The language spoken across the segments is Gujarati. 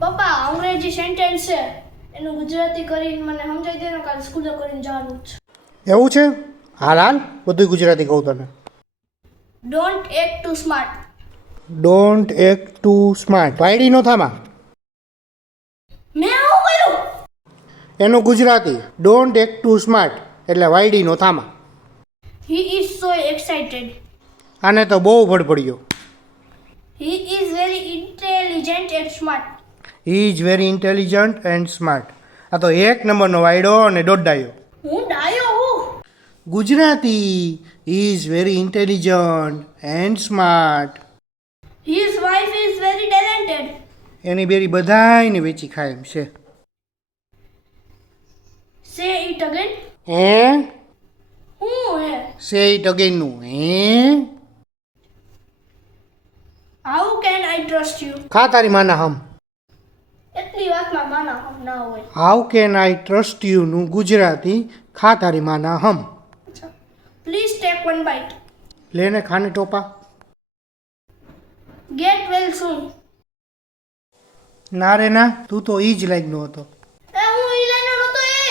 પપ્પા અંગ્રેજી સેન્ટેન્સ છે એનું ગુજરાતી કરીને મને સમજાવી દે ને, કાલે સ્કૂલે કરીને જવાનું છે. એવું છે? હાલ હાલ બધું ગુજરાતી કહું તને. Don't act too smart. Don't act too smart. વાયડી નો થામાં. મેં આવું કર્યું? એનું Gujarati don't act too smart એટલે વાયડી નો થામાં. He is so excited. આને તો બહુ ભડભડ્યો. He is very intelligent and smart. He is very intelligent and smart. આ તો એક નંબરનો વાયડો અને દોડાયો. હું ડાયો હું. Gujarati is very intelligent and smart. His wife is very talented. એની બેરી બધાયને વેચી ખાય એમ છે. સે ઇટ અગેન. હે? હું હે? સે ઇટ અગેનનું હે? How can I trust you. ખા તારી માના હમ. એટલી વાતમાં માના હમ ના હોય. હાઉ કેન આઈ ટ્રસ્ટ યુનું ગુજરાતી ખા તારી માના હમ. Please take one bite. લેને ખાને ટોપા. ગેટ વેલ સૂન. ના રે ના, તું તો ઈ જ લાગનો હતો. એ હું ઈ લાઈનો નતો એ.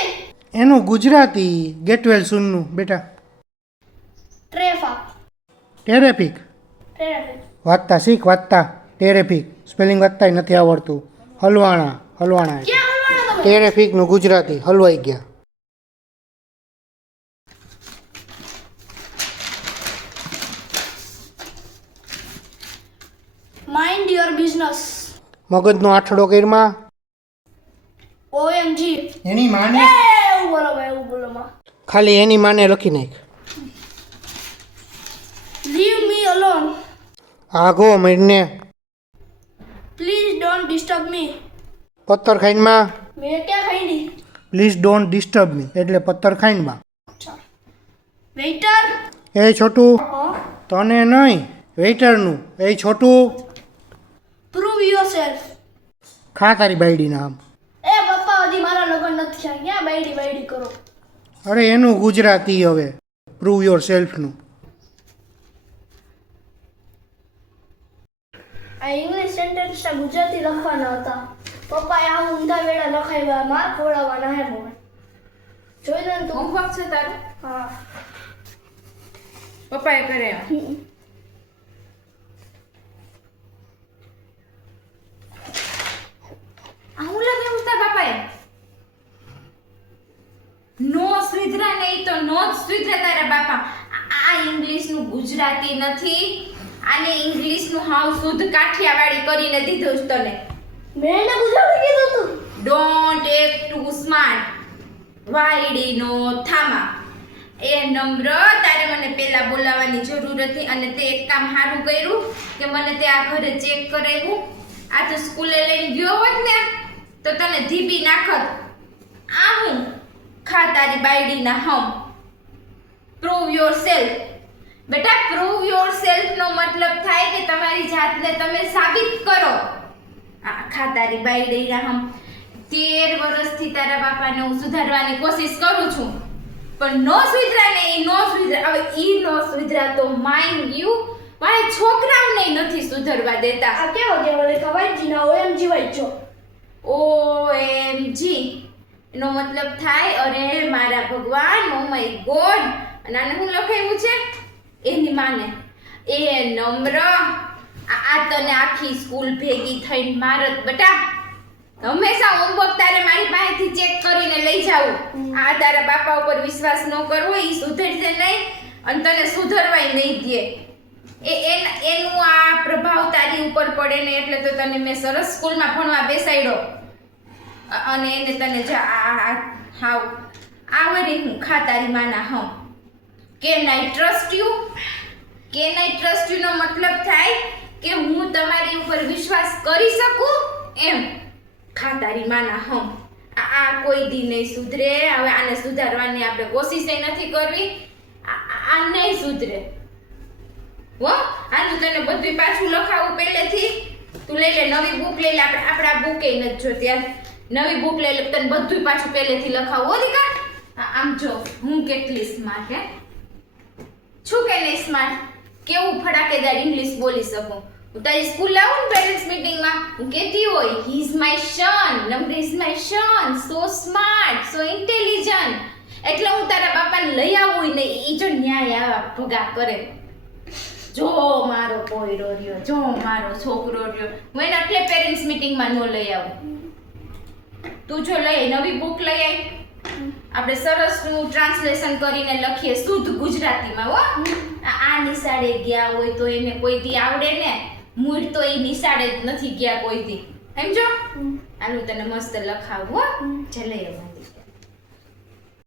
એનું ગુજરાતી ગેટવેલ સુનનું બેટા. ટ્રેફા. ટેરેફિક. ટ્રેફિક. વાંચતા શીખ, વાંચતા. ટેરેફિક સ્પેલિંગ વાંચતાય નથી આવડતું. હલવાણા હલવાણા. ક્યાં હલવાના તમે? ટેરેફિકનું ગુજરાતી હલવાઈ ગયા. Mind your business. મગજનો આઠડો કરમાં. OMG. એની માને એવું બોલો ભાઈ, એવું બોલો માં. ખાલી એની માને લખી નાખ. લીવ મી અલોન. આઘો મહિને પ્લીઝ ડોન્ટ ડિસ્ટર્બ મી. પથ્થર ખાઈનમાં. મેં ક્યાં ખાઈ? પ્લીઝ ડોન્ટ ડિસ્ટર્બ મી એટલે પથ્થર ખાઈનમાં. વેઇટર. એ છોટું તને નહીં, વેઇટરનું. એ છોટું પ્રૂવ યોરસેલ્ફ. ખા તારી બાયડીના આમ. એ પપ્પા હજી મારા લગન નથી થયા, ક્યાં બાયડી બાયડી કરો. અરે એનું ગુજરાતી હવે પ્રૂવ યોર સેલ્ફનું. આ ઇંગ્લિશ સેન્ટેન્સ ગુજરાતી લખવાના હતા. પપ્પાએ આ ઊંધા વેળા લખાવ્યા, માર ખવડાવવાના હે મને. જોઈ લે ને તું. હોમવર્ક છે તારે? હા. પપ્પાએ કરે. આવું લાગે ઉસ્તા બાપાએ. નો સુધરા નહીં તો નો જ સુધરા તારા બાપા. આ ઇંગ્લિશનું ગુજરાતી નથી. આને ઇંગ્લિશનું હાવ શુદ્ધ કાઠિયાવાડી કરીને દીધું છે તને. મેં એને ગુજરાતી કીધું તું. Don't act too smart. વાયડીનો થામા. એ નમ્ર, તારે મને પહેલા બોલાવવાની જરૂર હતી અને તે એક કામ સારું કર્યું કે મને તે આ ઘરે ચેક કરાવ્યું. આ તો સ્કૂલે લઈને ગયો હોત ને તો તને ધીબી નાખત. આ હું ખા તારી બાયડીના હમ. Prove yourself. બેટા, પ્રૂવ યોર સેલ્ફનો મતલબ થાય કે તમારી જાતને તમે સાબિત કરો. આ ખા તારી બાયડીના હમ. 13 વર્ષથી તારા બાપાને હું સુધારવાની કોશિશ કરું છું પણ નો સુધરા ને ઈ નો સુધરા. હવે ઈ નો સુધરા તો માઇન્ડ યુ મારા છોકરાઓને નથી સુધરવા દેતા. આ કેવો કેવો લખાવાય જીના OMG વાંચો. OMG એનો મતલબ થાય અરે મારા ભગવાન, ઓ માય ગોડ. અને આને શું લખાયું છે? એની માને એ નમ્ર. આ તને આખી સ્કૂલ ભેગી થઈને મારત બેટા. હંમેશા હોમવર્ક તારે મારી પાસેથી ચેક કરીને લઈ જાવું. આ તારા બાપા ઉપર વિશ્વાસ ન કરવો, ઈ સુધરશે નહીં અને તને સુધરવાય નહીં દે. એનું આ પ્રભાવ તારી ઉપર પડે ને એટલે તો તને મેં સરસ સ્કૂલમાં ભણવા બેસાડ્યો અને એને તને હાવ આવડી હું ખા તારી માના હમ. Can I trust you. Can I trust you નો મતલબ થાય કે હું તમારી ઉપર વિશ્વાસ કરી શકું એમ. ખા તારી માના હમ. આ કોઈ દી નહીં સુધરે. હવે આને સુધારવાની આપણે કોશિશ નથી કરવી. આ નહીં સુધરે. હો આનું તને બધું પાછું લખાવું પહેલેથી. તું લઈ લે નવી બુક લઈ લે. આપણે આ બુકે નથી જોતી. નવી બુક લઈ લે, તને બધું પાછું પહેલેથી લખાવું. હો દીકા, આમ જો હું કેટલી સ્માર્ટ હે છું કે નહીં સ્માર્ટ. કેવું ફડાકેદાર ઇંગ્લિશ બોલી શકું. હું તારી સ્કૂલ આવું ને પેરેન્ટ્સ મીટિંગમાં હું કહેતી હોય he is my son, Namra is my son, so smart, so intelligent. એટલે હું તારા બાપાને લઈ આવું ને ઈ જો ન્યાય આવા ભગા કરે. જો મારો પોયરો રહ્યો, જો મારો છોકરો રહ્યો, હું એને એટલે પેરેન્ટ્સ મીટિંગમાં ન લઈ આવું. તું જો લઈ આય, નવી બુક લઈ આય, આપણે સરસનું ટ્રાન્સલેશન કરીને લખીએ શુદ્ધ ગુજરાતીમાં. હો આ નિશાળે ગયા હોય તો એને કોઈ દી આવડે ને, મૂળ તો એ નિશાળે જ નથી ગયા કોઈ દી, સમજો. આનું તને મસ્ત લખાવું. હો ચાલે.